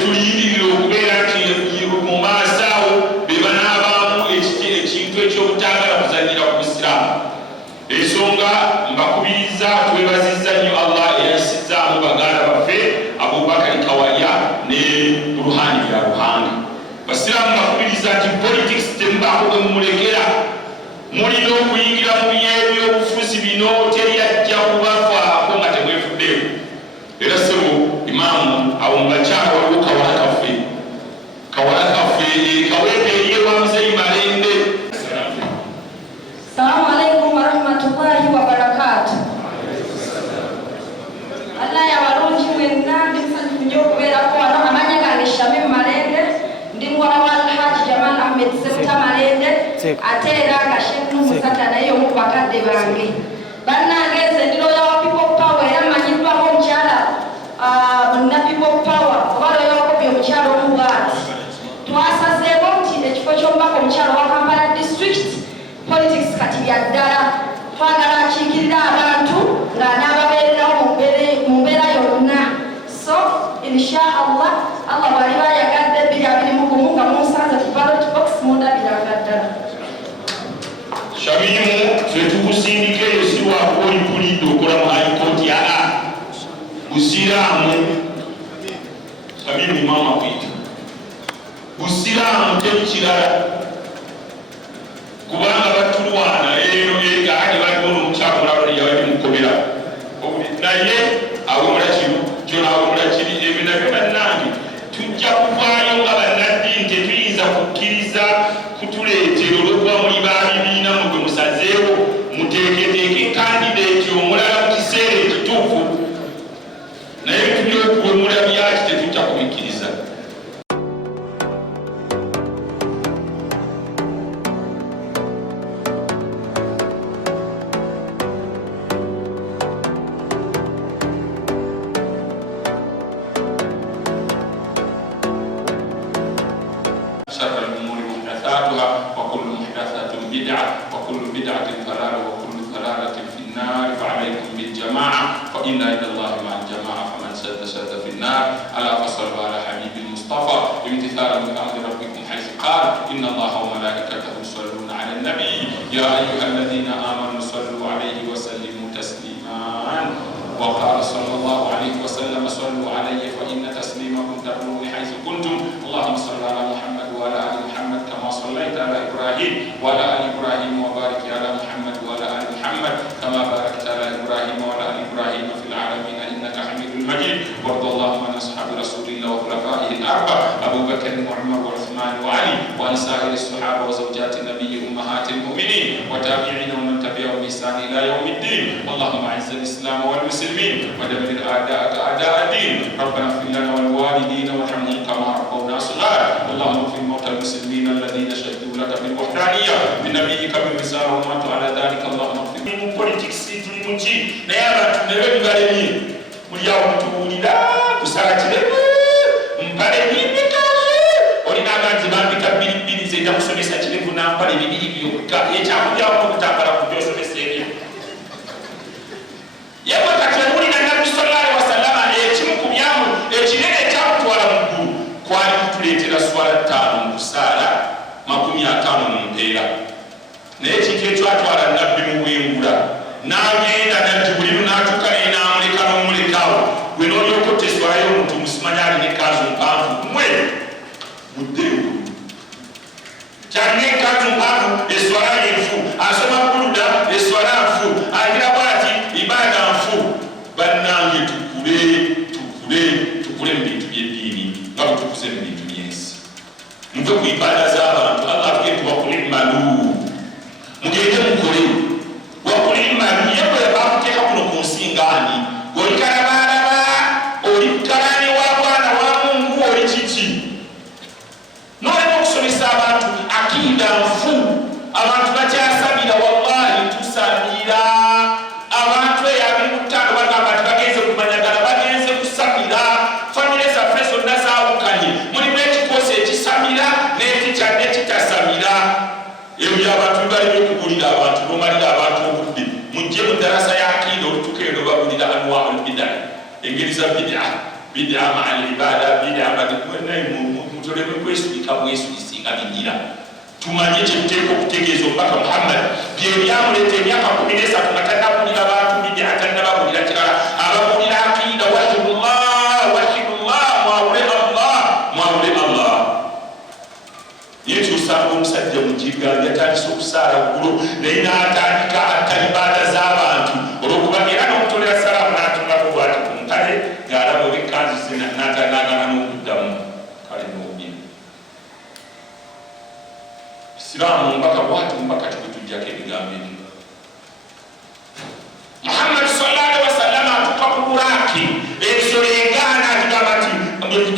tetuliyirira okubeera nti mu maaso awo be banaabamu ekintu eky'obutagala kuzanyira ku busiraamu. Ensonga mbakubiriza twebazizza nnyo Allah eyayisizaamu baganda baffe Abubakar Kawalya ne Ruhani bya Ruhanga. Basiraamu mbakubiriza nti politics temubako bwe mumulekera, mulina okuyingira mu by'ebyobufuzi bino teryajja kubafaako nga temwefuddeeko. Era sebo imaamu awo mu bakyala waliwo Kawala kaffe kaweete eriyewa Muzeyi Malende. Assalamu alaikum warahmatullahi wabarakatuh. Allah yabalungi mwenna ndimusanyufu nnyo okubeerako wano. Amanya gange Shamim Malende, ndi muwala wa Alhaji Jamal Ahmed Semuta Malende, ate era nga Sheikh Muzata naye omu ku bakadde bange. Bannange nze ndi lawyer wa People Power era mmanyiddwako omukyala munna People Power oba lawyer wa Kopi omukyala omuwaati. Twasazeeko nti ekifo ky'omubaka omukyala wa Kampala District politics kati bya ddala, twagala akiikirira abantu ng'anaababeererawo mu mbeera yonna. So inshallah Allah bw'aliba ayagadde 2021 nga munsanze ku ballot box mundabiranga ddala. Shamimu ffe tukusindika eyo si wakuba olipulidde okola mu high court ya busiraamu. Shamimu mama kwitu busiraamu teri kirala, kubanga batulwana eno ate baliwo n'omukyakula yabadde mukobera naye awemula kino kyonawemula kiri ebyo nabyo bannange tujja kuvaayo nga bannaddiini tetuyinza kukkiriza kutuleetera olwokuba muli babibiina mwe gwe musazeewo muteeketeeke kandideeti omulala mu kiseera ekituufu, naye tuli okuwemula byaki tetujja kubikkiriza. وكل محدثة بدعة وكل بدعة ضلالة وكل ضلالة في النار. فعليكم بالجماعة فإن عند الله مع الجماعة فمن سد في النار. ألا فصلوا على حبيب المصطفى امتثالا من أمر ربكم حيث قال إن الله وملائكته يصلون على النبي يا أيها الذين آمنوا صلوا عليه وسلموا تسليما. وقال صلى الله عليه وسلم صلوا علي فإن تسليمكم تبلغني حيث كنتم. اللهم صل على محمد وعلى آل محمد كما صليت على إبراهيم وعلى آل إبراهيم وبارك على محمد وعلى آل محمد كما باركت على إبراهيم وعلى آل إبراهيم في العالمين إنك حميد مجيد. وارض اللهم عن أصحاب رسول الله وخلفائه الأربعة أبو بكر وعمر وعثمان وعلي وعن سائر الصحابة وزوجات النبي أمهات المؤمنين وتابعين ومن تبعهم بإحسان إلى يوم الدين. اللهم أعز الإسلام والمسلمين ودمر أعداءك أعداء الدين. ربنا اغفر لنا ولوالدينا وارحمهم كما ربونا صغارا. اللهم اغفر موتى المسلمين الذين شهدوا لك بالوحدانية بنبيك بالرسالة وماتوا على ذلك. اللهم اغفر من politics tuli mungi naye abantu ne bebibalemye muli awo mutubuulira kusakire mpale bibikaze olina aganzi bambika bbiribbiri zenda kusomesa kirevu nampale bibiri byokka ekyakubyawo okutambala ku byosomesa ebyo yebwe kati olina nabbi sallallahu alaihi wasallama ekimu ku byamu ekinene ekyamutwala mu ggulu kwali kutuleetera swala 5 mu kusaala 50 mu mpeera. Naye ekintu ekyo atwala nabbi mu bwengula n'agenda najibuliru n'atuuka naye n'amuleka n'omulekaawo gwe n'olyoka oteswalayo omuntu musimanya alina ekkanzu mpanvu mwe muddeewo kyalina ekkanzu mpanvu eswala yenfu asoma buluda eswala nfu agira bwati ibaada nfu. Bannange tukule mu bintu by'eddiini nga bwe tukuze mu bintu by'ensi. Muve ku ibaada z'abantu. Allah atugende wakule malu mugende mukole wakule malu yebwe bakuteeka kuno ku nsingaani oli kalabalaba oli kalani wa bwana wa Mungu oli kiki nolema okusomesa abantu akida nfu. Abantu bakyasabira wallahi tusabira abantu eyabiri mutano bagamba nti bagenze kumanyagala bagenze kusabira famire zaffe zonna zaawukanye mulimu ekikosi ekisamira n'ekikyadde kitasamira. Ebyo by'abantu bibalibye okugulira abantu n'omalira abantu obudde mujje mu ddarasa ya akida olutukeero babulira anwaul bid'a engeri za bid'a bid'a ma'al ibada bid'a badikwenai mutolebe kwesubika bwesulisinga bingira tumanye kyeteko kutegeeza omubaka Muhammad bye byamuleta emyaka 13 nga tannabulira bantu bid'a tannababulira kirala ababulira aqida wahidullah mwawule Allah yekyusanga omusajja mukiga yatandisa okusaala ggulo naye n'atandika atta ibaada z'abantu olwokuba era n'omutolera salaamu n'atungako bwati ku ntale ng'alaba olw'ekkanzu ze n'atanaagana n'okuddamu kale n'obubiri siraamu mbaka bwati mbaka tikutujjako ebigambo ebyo Muhammad sallallahu alaihi wasallam atuka ku Buraki ensolo egaana agamba nti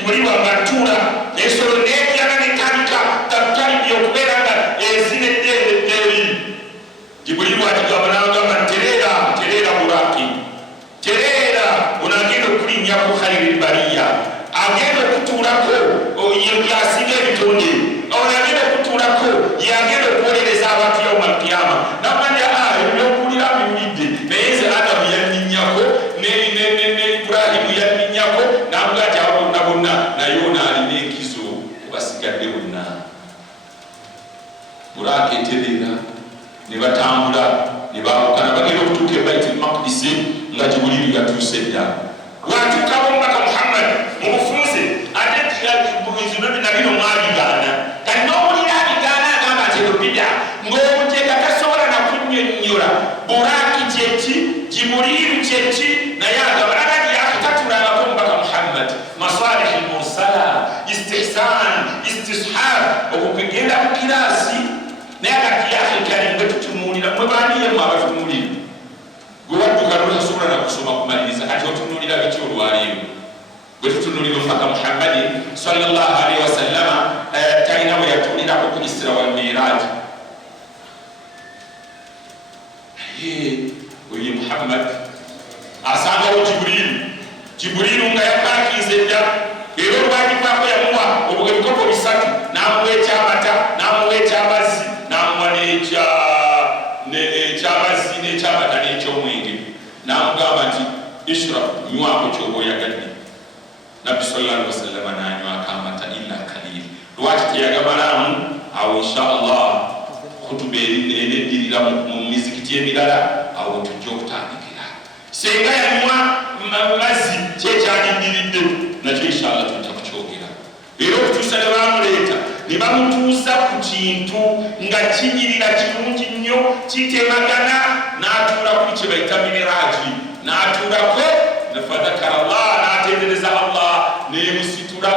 muliwa matuula ensolo n'ebyana netandika tatalibi okubeera nga ezineddeeri Jibuliru agamba n'agamba tereera Buraki tereera ono agenda okulinnya ku khairil bariya agenda okutuulako yasinga ebitonde ono agenda okutuulako yagenda okuwolereza abantu yawmal qiyama namanya ebyokulira biwulidde naye nze Adamu yanninnyako ne Iburahimu yanninnyako namuga nti abo bonna naye ono alina enkizo kubasigadde bonna Buraki etereera ne batambula ne baawukana bagenda okutuuka e Baitul Maqdis nga Jibuliru yatuuse dda watuukako omubaka Muhammad mu bufunze ate zino nabino mwabigaana kati n'owulira abigaana agamba nti eno bid'a ng'omuteeka tasobola nakunnyonnyola Buraki kyeki Jibuliru kyeki naye agamba nagati yakitatulangako omubaka Muhammad masalihi mursala istihsan istishab okugenda ku kiraasi naye agati yakhikalim bwe tutunuulira mwe baaniyemu abatunuulira gwe wadduka n'otasobola nakusoma kumaliriza kati otunuulira biki olwaleero bwe tutunuulira omubaka Muhammad sallallahu alaihi wasallama talina bwe yatuulirako ku Isra wal Miraj oye Muhammad asangawo Jibuliru nga yapakinze dda era olwagivaako yamuwa ebikopo 3 n'amuwa ekyamata n'amuwa ekyamazzi n'amuwa ekyamazzi n'ekyamata n'ekyomwenge n'amugamba nti ishrab nywako kyoba oyagadde Nabbi sallallahu alaihi wasallam n'anywako amata illa kalil lwaki teyagamalamu awo inshallah kutuba eneddirira mu mizikiti emirala awo tujja okutandikira senga yanywa mazzi kyekyadiddiridde nakyo inshallah tujja kukyogera era okutuusa ne bamuleeta ne bamutuusa ku kintu nga kinyirira kirungi nnyo kitemagana n'atuula kuli kye bayita mineraji n'atuulako nafadakara Allah n'atendereza Allah nemusitula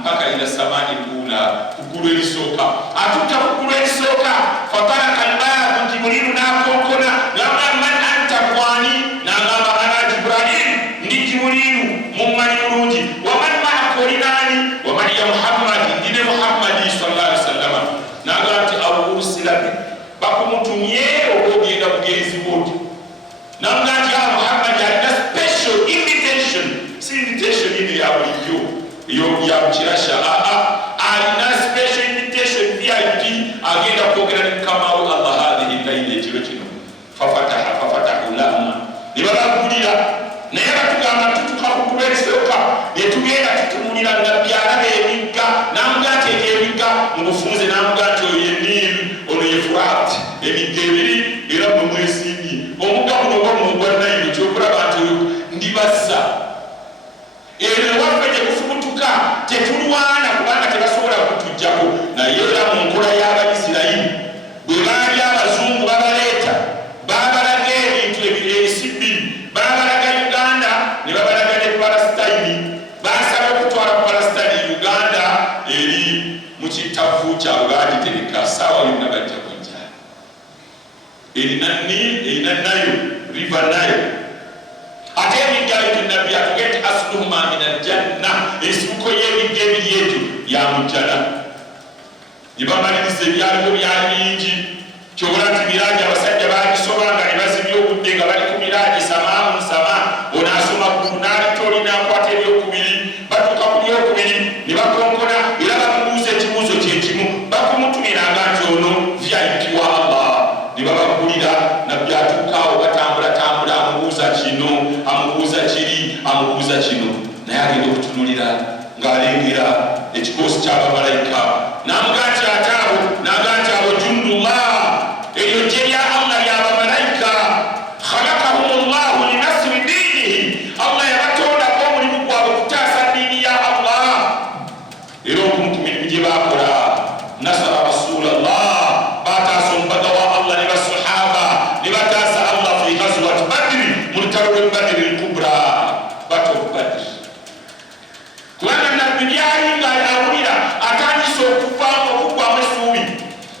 mpaka ila samani kula kugulu elisooka atuta kugulu elisooka fataraka albabu Jibuliru n'akonkona ngamba man anta kwani n'agamba ana Jibril ndi Jibuliru mummanyi bulungi waman ma'aka olinani waman ya Muhammad ndine Muhammadi sallallahu alaihi wasallam n'agamba nti awursila bakumutumye ogenda bugenzi bwoti n'agamba nti ya Muhammad alina special invitation si invitation ine ya bulijjo ya mukirasha alina special invitation VIP agenda kwogera ne Mukama we Allah hadhihi layla ekiro kino fafatahu lahum ne babagulira naye batugamba tutuka kugula erisooka ne tugenda tutumulira nabbi alaba emigga n'amugaa nti emigga mu bufunze n'amugaa nti oyo ye Niil ono ye Furat emigga ebiri era mwe mwesimbi omugga guno gwa mugwa Nayiro kyokulaba nti oyo ndibassa eno ewaffe gye kufubutuka tetulwana kubanga tebasobola kutujjako naye era mu nkola y'Abayisirayiri bwe baali abazungu babaleeta babalaga ebintu ensi bbiri babalaga Uganda ne babalaga ne Palestine basaba okutwala ku Palestine Uganda eri mu kitavu kyabwe bagitereka saawa yonna bajja kujja erina Nile river Nile ate emigga ebyo nabbi atugee nti asluhuma min aljanna ensibuko y'emigga ebiri egyo ya mujjana ne bamaliriza ebyaliwo byali bingi kyobula nti miraaji abasajja baagisoma nga ne bazibya obudde nga bali ku miraaji samaamu nsama onaasoma ggulu n'alitoli n'akwata ebyokubiri batuuka ku byokubiri ne bakonkona era bamubuuza ekibuuzo kyekimu bakumutumiranga nti ono VIP wa Allah ne babagulira nabbi atuukaawo batambulatambula amubuuza kino amubuuza kiri amubuuza kino naye agenda okutunulira ng'alengera ekikoosi ky'abamalayika n'amugaa nti ate abo n'agaa nti abo jundullah eryo gye lya Allah ly'abamalayika khalaqahumullahu linasri diinihi Allah yabatondako omulimu gwabwe okutaasa ddiini ya Allah era okumu ku mirimu gye baakola nasara rasulallah bataasa omubaka wa Allah ne basahaba ne bataasa Allah fi ghazwat badri mu lutalo lwe badri al-kubra bato badri kubanga nabbi byali nga awulira atandise okugwamu essuubi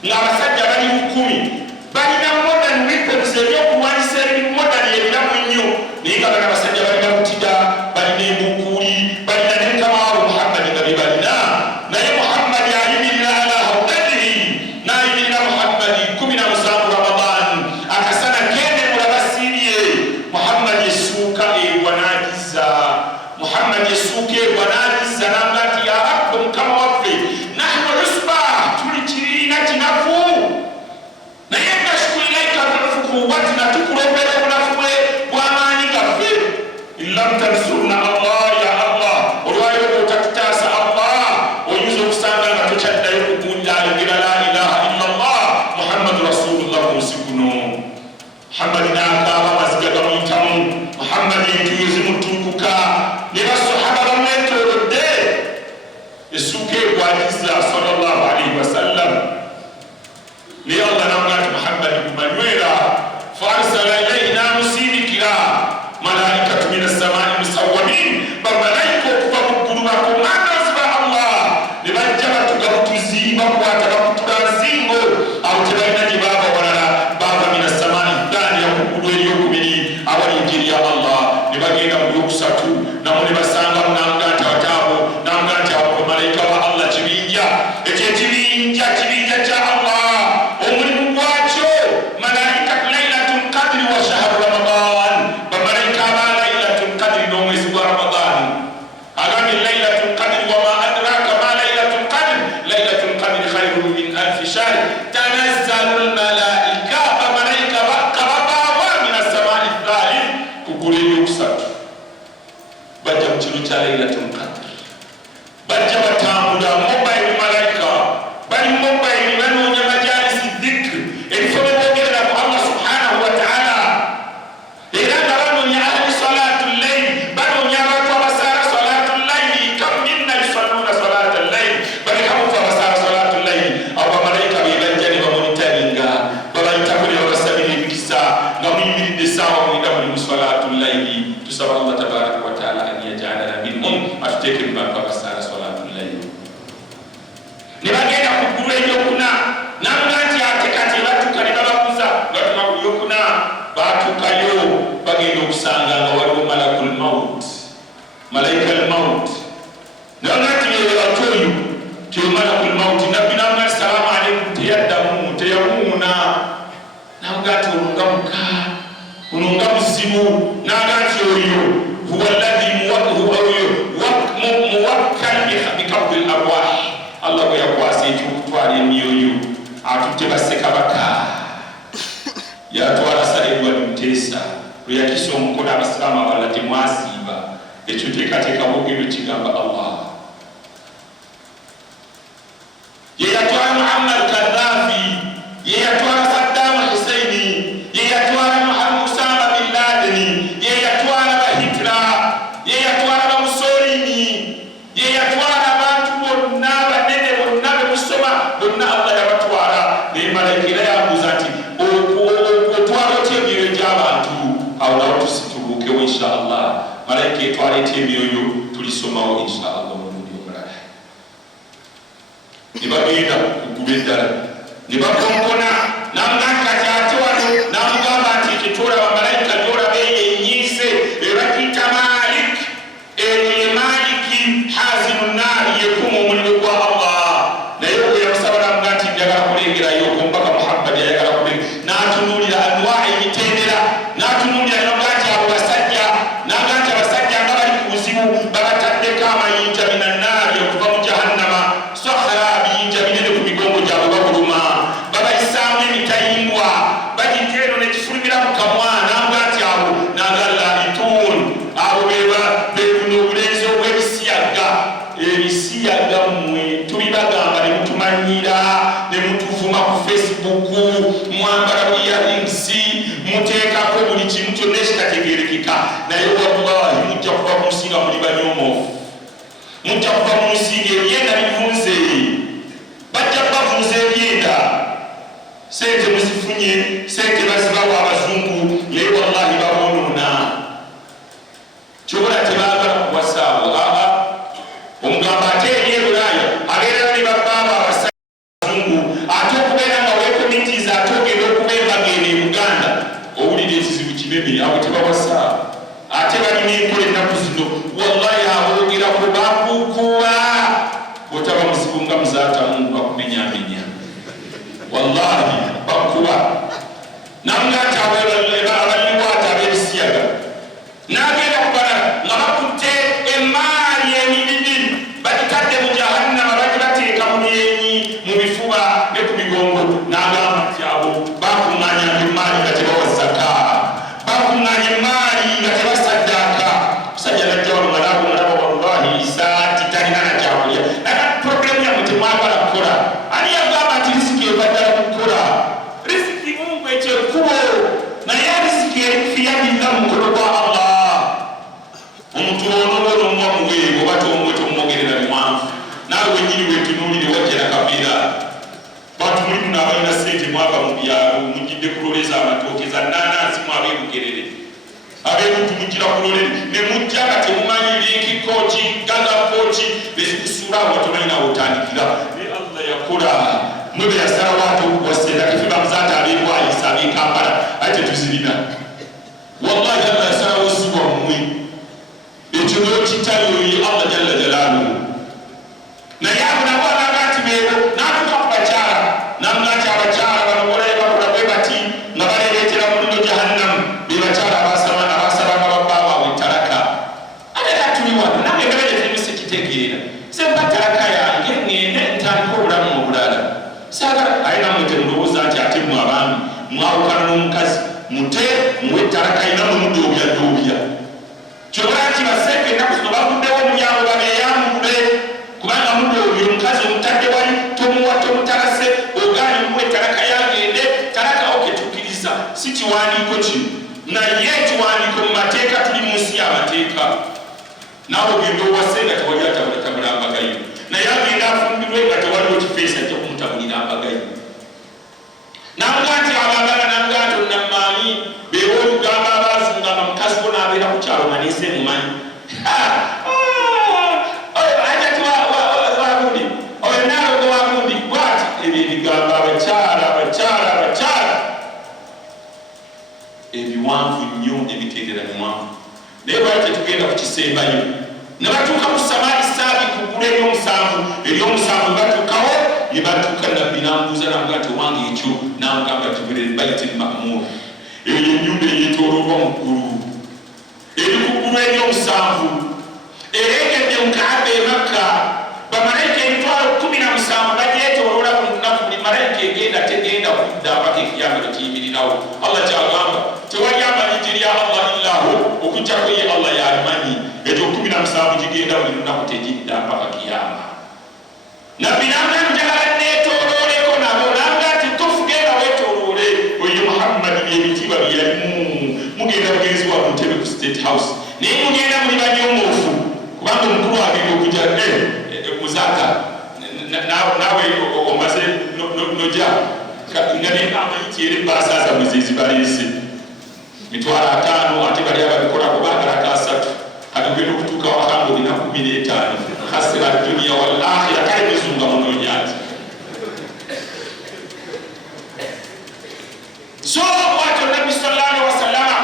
ng'abasajja bali 10 balina modern weapons ebyokulwanyisa ebiri modern ebiramu nnyo naye nga bana abasajja balina butida balina embukuuli balina nenkamaabo muhammadi nga bye balina naye muhammadi ayimirira ala hawdadihi n'ayimirira muhammadi 17 ramadan akasana kende mulabasiirye muhammadi essuuka egwa n'agizza muhammadi essuuka egwa n'agizza n'aga nti ya rabbi mukama waffe nahnu usba tuli kibiina kinafu naye nashkuru ilaika kuwatina tukulembera obunafu bw'amaanyi gaffe illam tansurna Allah ya Allah olwayo otatutaasa Allah oyinza okusanga nga tokyaddayo kugunja ayogera la ilaha illa Allah muhammadu rasulullah ku nsi kuno muhammadi n'akaaba amaziga gamuyitamu muhammadi entuyo zimutuukuka ne basahaba bamwetoolodde essuuka egwagiza sallallahu alaihi wasallam naye Allah n'amugaa nti muhammadi gumanywera farsala ilayhi n'amusindikira malaikatu min assamai musawwamin bamalayika okuva mu ggulu bakommandozi ba Allah ne bajja batuga butuzi bakwata bakutula nsingo awo tebalina gye baava walala baava min assamai ddaniya ku ggulu eryokubiri awali enjiri ya Allah ne bagenda mu lyokusatu namo ne basangamu n'amugaa nti ataabo n'amugaa nti abo bamalayika ba Allah kibinja ekyo ekibinja kya Allah omulimu gwakyo malaikatu lailatul qadri wa shahru ramadan bamalayika ba lailatul qadri n'omwezi gwa ramadan agambye lailatul qadri wa ma adraka ma lailatul qadri lailatul qadri khayrun min alfi shahr tanazzalu almalaika bamalayika bakababa min assamai thalith kugula ebyokusatu bajja mu kiro kya lailatul qadri bajja batambula mobile malaika bali mobile banoonya majalisi dhikri ebifo bebogerera ku Allah subhanahu wa ta'ala era nga banoonya ahli salatu llaili banoonya abantu abasaala salatu llaili kam minna yusalluna salata llaili balekamufa abasaala salatu llaili abo bamalayika be bajja ne bamonitaringa babayitako ne babasabira emikisa nga muyimiridde essaawa mwenda muli mu salatu llaili tusaba Allah tabaraka wa ta'ala an yajalana minhum atuteeke mu bantu abasaala salatu llaili ne bagenda ku ggulu eryokuna n'amugaa nti ate kati batuuka ne bababuza nga tuma ku lyokuna baatuukayo bagenda okusanga nga waliwo malakul maut malaika al maut nabagaa nti yeebatu oyo kyo malakul maut nabbi n'amugaa nti salaamu aleikum teyaddamu teyamuuna n'amugaa nti olunga muka olunga muzibu n'agaa nti oyo huwa alladhi muwakkal bikabdi al arwah Allah bwe yakwasa ekyokutwala emyoyo atutte bassekabaka yatwala Saleh Muteesa lwe yakisa omukono abasiraamu abalala temwasiiba ekyo teekateeka bwogero kigamba Allah ye yatwala Muammar Gaddafi ye yatwala Saddam Hussein ye yatwala Osama bin Laden ye yatwala ba Hitler ye yatwala ba Mussolini ye yatwala abantu bonna banene bonna bemusoma bonna Allah yabatwala naye malayika era yabuuza nti otwala otya emyoyo gy'abantu awo nawo tusitubuukewo inshallah malayika etwala etya emyoyo tulisomawo inshallah omulundi omulala ne bagenda kuguba eddala ne bakonkona n'amugaa nti kati ate wano n'amugamba nti tetwolaba malayika gyolaba eyo enyiise ebagiyita Malik eyo ye Maliki hazimu nnaari yekuuma omuliro gwa Allah naye bwe yamusaba n'amugaa nti njagala kulengerayo omubaka Muhammad ayagala kulengera n'atunuulira anwaa emitendera n'atunuulira n'amugaa nti abo basajja n'agaa nti abasajja nga bali ku buzibu babataddeko amayinja minannaari okuva mu jahannama sahara biyinja binene ku migongo gyabwe babuluma babayisaamu emitayimbwa bagijja eno nekifulumira mu kamwa n'amugaa nti abo n'agalla ituun abo bebuno obulenzi binyomofu mujja kuva mu nsinga ebyenda bivunze bajja bavunza ebyenda sente muzifunye sente bazibawa abazungu naye wallahi babonoona kyobola tebaagala kuwasaawo omugamba ate eri ebulaaya abeera ne babaaba abazungu ate okubeera nga wekomitiza ate ogenda okuba embagenda e Buganda owulira ekizibu kinene abo tebawasaawo ate balina enkola ennaku zino wallahi aboogera ku bakukuba bwotaba muzibu nga Muzata Mungu bakumenyamenya wallahi bakuba namugati abaliwaata ab'ebisiyaga n'agenda kubala nga bakutte emaali emibiri bagitadde mu jahannama bagibateeka mu byenyi mu bifuba ne ku migongo n'agamba nti abo bakuŋŋaanyanga emaali nga tebawa zaka bakuŋŋaanya emaali nga tebasaddaaka musajja najja wano nga naabo wallahi isaati talina na kyakulya naga problemu yammwe temwagala kukola ani yagamba nti risiki ebaddala kukola risiki Mungu ekyekubo naye risiki erikufiyabilla mu mukono gwa Allah omuntu onobola omwamuwe oba tomwe tomwogerera biwanvu naawe wenyini wetunuulire wajjera kabeera bantu mulimu n'abalina sente mwava mu byalo mujjidde kuloleza amatooke za nnaanansi mwabeebugerere abeebuntu mujjira kulolere ne mujja nga temumanyi linki kooki gaga kooki bezikusuula awo tomanyinawo otandikira ne Allah yakola mwe be yasalawo ate okuwasenda tefiba Muzata abeerwayisa ab'e Kampala ate tuzirina wallahi Allah yasalawo sibwa mmwe ekyo n'okitayo ye Allah jalla jalaaluhu naye abo nabo abaga nti beebo n'atuuka ku bakyala namuga nti abakyala bano bolaye bakola bwe bati nga baleereetera muliro jahannamu be bakyala abasabanga babbaabwe ettalaka ate era tuli wano nange nga bene tirimu sikitegeera semba ttalaka yange ŋŋende ntandika obulamu obulala saagala aye namwe temulowooza nti ate mwe abaami mwawukana n'omukazi mute muwe ettalaka ina mwe mudoobyadoobya kyobola nti baseke ennaku zino baguddewo omulyango babeeyambule kubanga mudoobya omukazi omutadde wali tomuwa tomutalase ogaanye muwe ettalaka yagende talaka oketukkiriza si kiwandiiko kino naye ekiwandiiko mu mateeka tuli mu nsi y'amateeka naawe ogenda owase nga tewali atabulatabula mbagayo naye agenda afumbirwe nga tewaliwo kifeesi ajja kumutabulira mbagayo namuga nti abagala namuga nti onnammaani beewa olugamba abaazunganga mukazi bo n'abeera ku kyalo nga neese mumanyi ajati wagundi oyo naalogo wagundi bwati ebyo ebigamba abakyala ebiwanvu nnyo ebiteerera miwanvu naye lwali tetugenda kukisembayo ne batuuka ku samaali saabi ku ggulu ery'omusanvu batuukawo ne batuuka nabbi n'ambuuza namuga nti owange ekyo namugamba tubirere Baitul Ma'mur eyo ennyumba eyeetooloolwa mu ggulu eri ku ggulu ery'omusanvu erengedde mu Kaaba e Makka bamalayika emitwalo 17 bagyetooloola mu lunaku buli malayika egenda tegenda kudda mpaka ekiyambiro kiyimirirawo Allah kyagamba tewali amanyi gye lya Allah illahu okujjako ye Allah yalimanyi ekyo 17 gigenda buli lunaku tegiridda mpaka kiyama nabbi namugamba njagala neetoolooleko nabo nanga nti tofugenda weetooloole oyo Muhammad byebitiibwa byeyalimu mugenda bugenzi wa mu ntebe ku State House naye mugenda muli banyomoofu kubanga omukulu agenda okujja Muzata naawe omaze noja nga neamanyi kyeri baasaaza muzezi baleese mitwalo 5 ate bali ababikolako baagala ka 3 atugenda okutuuka wakanga olina 15 khasira dunia wal akhira kale muzunga munoonyaati so wato Nabi sallallahu alaihi wasallama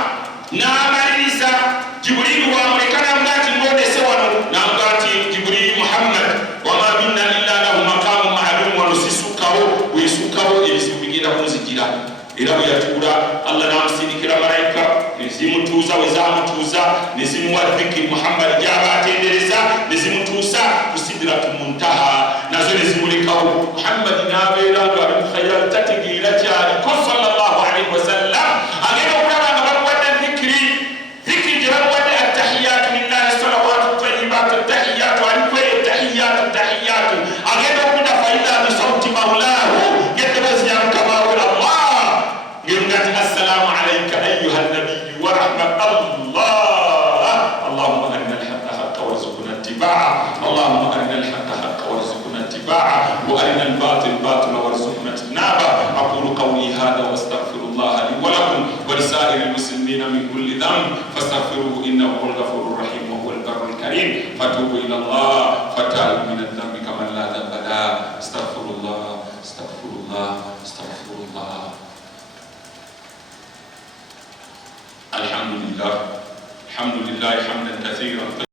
n'amaliriza Jibril wamulekana mugati ngodese wano namugati Jibril Muhammad wama minna illa lahu maqamu ma'lum wa nusisukawo wesukawo ebizibu bigenda kunzijira era bwe yatuula Allah n'amusindikira malayika nezimutuuza wezamutuuza nezimuwa dhikri Muhammad gyaba atendereza nezimutuusa ku Sidratul فتوبوا إلى الله فتعالوا من الذنب كمن لا ذنب له استغفر الله استغفر الله استغفر الله. الحمد لله حمدا كثيرا